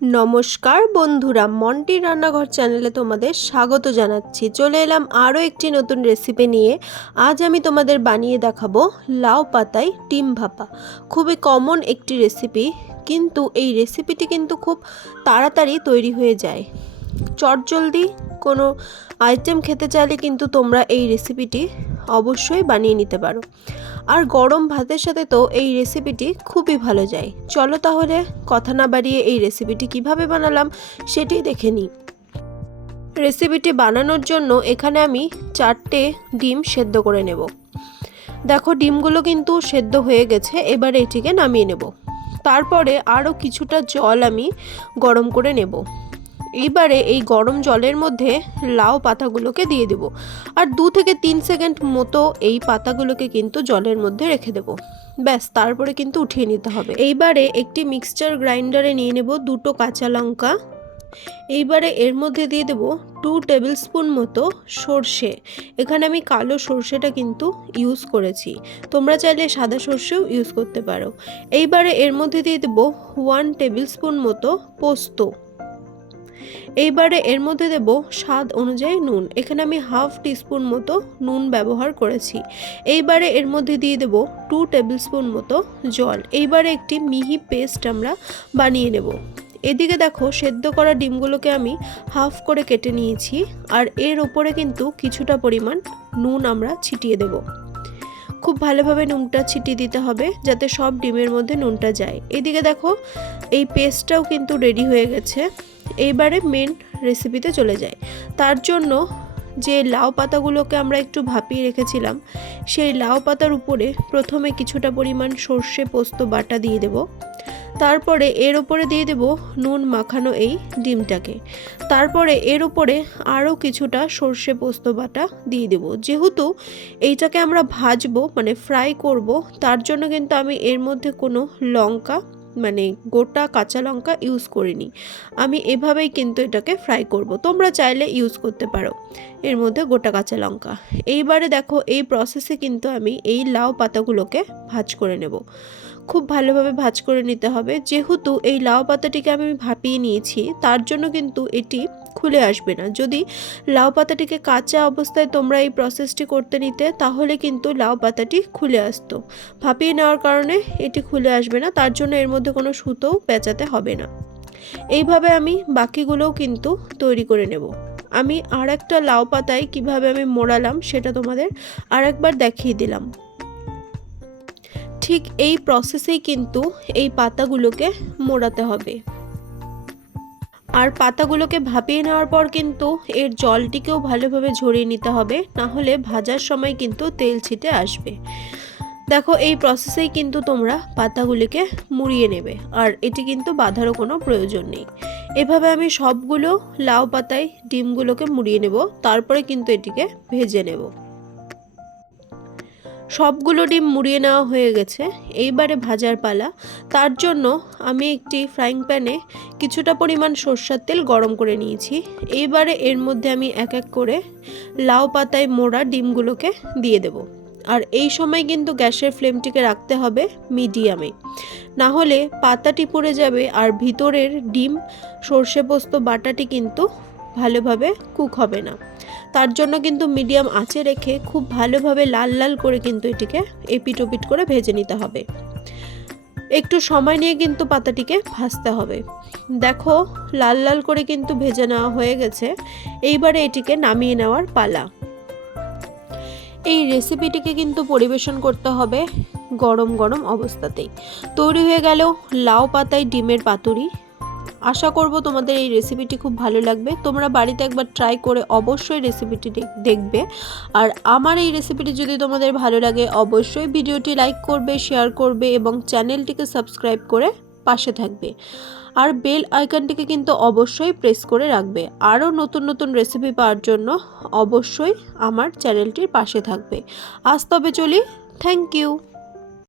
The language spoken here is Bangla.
নমস্কার বন্ধুরা, মন্টি রান্নাঘর চ্যানেলে তোমাদের স্বাগত জানাচ্ছি। চলে এলাম আরও একটি নতুন রেসিপি নিয়ে। আজ আমি তোমাদের বানিয়ে দেখাবো লাউ পাতায় ডিম ভাপা। খুবই কমন একটি রেসিপি, কিন্তু এই রেসিপিটি কিন্তু খুব তাড়াতাড়ি তৈরি হয়ে যায়। চটজলদি কোনো আইটেম খেতে চাইলে কিন্তু তোমরা এই রেসিপিটি অবশ্যই বানিয়ে নিতে পারো। আর গরম ভাতের সাথে তো এই রেসিপিটি খুবই ভালো যায়। চলো তাহলে কথা না বাড়িয়ে এই রেসিপিটি কিভাবে বানালাম সেটি দেখে নিই। রেসিপিটি বানানোর জন্য এখানে আমি 4টে ডিম সেদ্ধ করে নেব। দেখো ডিমগুলো কিন্তু সেদ্ধ হয়ে গেছে, এবারে এটিকে নামিয়ে নেব। তারপরে আরও কিছুটা জল আমি গরম করে নেব। এইবারে এই গরম জলের মধ্যে লাউ পাতাগুলোকে দিয়ে দেব, আর 2 থেকে 3 সেকেন্ড মতো এই পাতাগুলোকে কিন্তু জলের মধ্যে রেখে দেব। ব্যাস, তারপরে কিন্তু উঠিয়ে নিতে হবে। এইবারে একটি মিক্সচার গ্রাইন্ডারে নিয়ে নেব 2টো কাঁচা লঙ্কা। এইবারে এর মধ্যে দিয়ে দেব 2 টেবিল স্পুন মতো সর্ষে। এখানে আমি কালো সর্ষেটা কিন্তু ইউজ করেছি, তোমরা চাইলে সাদা সর্ষেও ইউজ করতে পারো। এইবারে এর মধ্যে দিয়ে দেব 1 টেবিল স্পুন মতো পোস্ত। এইবারে এর মধ্যে দেব স্বাদ অনুযায়ী নুন। এখানে আমি হাফ টিস্পুন মতো নুন ব্যবহার করেছি। এইবারে এর মধ্যে দিয়ে দেব 2 টেবিল স্পুন মতো জল। এইবারে একটি মিহি পেস্ট আমরা বানিয়ে নেব। এদিকে দেখো সেদ্ধ করা ডিমগুলোকে আমি হাফ করে কেটে নিয়েছি, আর এর ওপরে কিন্তু কিছুটা পরিমাণ নুন আমরা ছিটিয়ে দেব। খুব ভালোভাবে নুনটা ছিটিয়ে দিতে হবে যাতে সব ডিমের মধ্যে নুনটা যায়। এদিকে দেখো এই পেস্টটাও কিন্তু রেডি হয়ে গেছে। এইবারে মেন রেসিপিতে চলে যায়। তার জন্য যে লাউ পাতাগুলোকে আমরা একটু ভাপিয়ে রেখেছিলাম, সেই লাউ পাতার উপরে প্রথমে কিছুটা পরিমাণ সর্ষে পোস্ত বাটা দিয়ে দেব। তারপরে এর উপরে দিয়ে দেব নুন মাখানো এই ডিমটাকে। তারপরে এর উপরে আরও কিছুটা সর্ষে পোস্ত বাটা দিয়ে দেব। যেহেতু এইটাকে আমরা ভাজবো, মানে ফ্রাই করব, তার জন্য কিন্তু আমি এর মধ্যে কোনো লঙ্কা, মানে গোটা কাঁচা লঙ্কা ইউজ করিনি। আমি এভাবেই কিন্তু এটাকে ফ্রাই করব। তোমরা চাইলে ইউজ করতে পারো এর মধ্যে গোটা কাঁচা লঙ্কা। এইবারে দেখো এই প্রসেসে কিন্তু আমি এই লাউ পাতাগুলোকে ভাজ করে নেব। খুব ভালোভাবে ভাজ করে নিতে হবে। যেহেতু এই লাউ পাতাটিকে আমি ভাপিয়ে নিয়েছি, তার জন্য কিন্তু এটি খুলে আসবে না। যদি লাউ পাতাটিকে কাঁচা অবস্থায় তোমরা এই প্রসেসটি করতে নিতে, তাহলে কিন্তু লাউ পাতাটি খুলে আসতো। ভাপিয়ে নেওয়ার কারণে এটি খুলে আসবে না, তার জন্য এর মধ্যে কোনো সুতোও পেঁচাতে হবে না। এইভাবে আমি বাকিগুলোও কিন্তু তৈরি করে নেব। আমি আর একটা লাউ পাতায় কিভাবে আমি মোড়ালাম সেটা তোমাদের আরেকবার দেখিয়ে দিলাম। ঠিক এই প্রসেসেই কিন্তু এই পাতাগুলোকে মোড়াতে হবে। আর পাতাগুলোকে ভাপিয়ে নেওয়ার পর কিন্তু এর জলটিকেও ভালোভাবে ঝরিয়ে নিতে হবে, না হলে ভাজার সময় কিন্তু তেল ছিটে আসবে। দেখো এই প্রসেসেই কিন্তু তোমরা পাতাগুলিকে মুড়িয়ে নেবে, আর এটি কিন্তু বাঁধারও কোনো প্রয়োজন নেই। এভাবে আমি সবগুলো লাউ পাতায় ডিমগুলোকে মুড়িয়ে নেব, তারপরে কিন্তু এটিকে ভেজে নেব। সবগুলো ডিম মুড়িয়ে নেওয়া হয়ে গেছে। এইবারে ভাজার পালা। তার জন্য আমি একটি ফ্রাইং প্যানে কিছুটা পরিমাণ সরষের তেল গরম করে নিয়েছি। এইবারে এর মধ্যে আমি এক এক করে লাউ পাতায় মোড়া ডিমগুলোকে দিয়ে দেব। আর এই সময় কিন্তু গ্যাসের ফ্লেমটিকে রাখতে হবে মিডিয়ামে, না হলে পাতাটি পুড়ে যাবে আর ভিতরের ডিম সর্ষে পোস্ত বাটাটি কিন্তু ভালোভাবে কুক হবে না। তার জন্য কিন্তু মিডিয়াম আঁচে রেখে খুব ভালোভাবে লাল লাল করে কিন্তু এটিকে এপিট ওপিট করে ভেজে নিতে হবে। একটু সময় নিয়ে কিন্তু পাতাটিকে ভাজতে হবে। দেখো লাল লাল করে কিন্তু ভেজে নেওয়া হয়ে গেছে। এইবারে এটিকে নামিয়ে নেওয়ার পালা। এই রেসিপিটিকে কিন্তু পরিবেশন করতে হবে গরম গরম অবস্থাতেই। তৈরি হয়ে গেল লাউ পাতায় ডিমের পাতুরি। আশা করব তোমাদের এই রেসিপিটি খুব ভালো লাগবে। তোমরা বাড়িতে একবার ট্রাই করে অবশ্যই রেসিপিটি দেখবে। আর আমার এই রেসিপিটি যদি তোমাদের ভালো লাগে, অবশ্যই ভিডিওটি লাইক করবে, শেয়ার করবে এবং চ্যানেলটিকে সাবস্ক্রাইব করে পাশে থাকবে। আর বেল আইকনটিকে কিন্তু অবশ্যই প্রেস করে রাখবে। আরও নতুন নতুন রেসিপি পাওয়ার জন্য অবশ্যই আমার চ্যানেলটির পাশে থাকবে। আজ তবে চলি, থ্যাংক ইউ।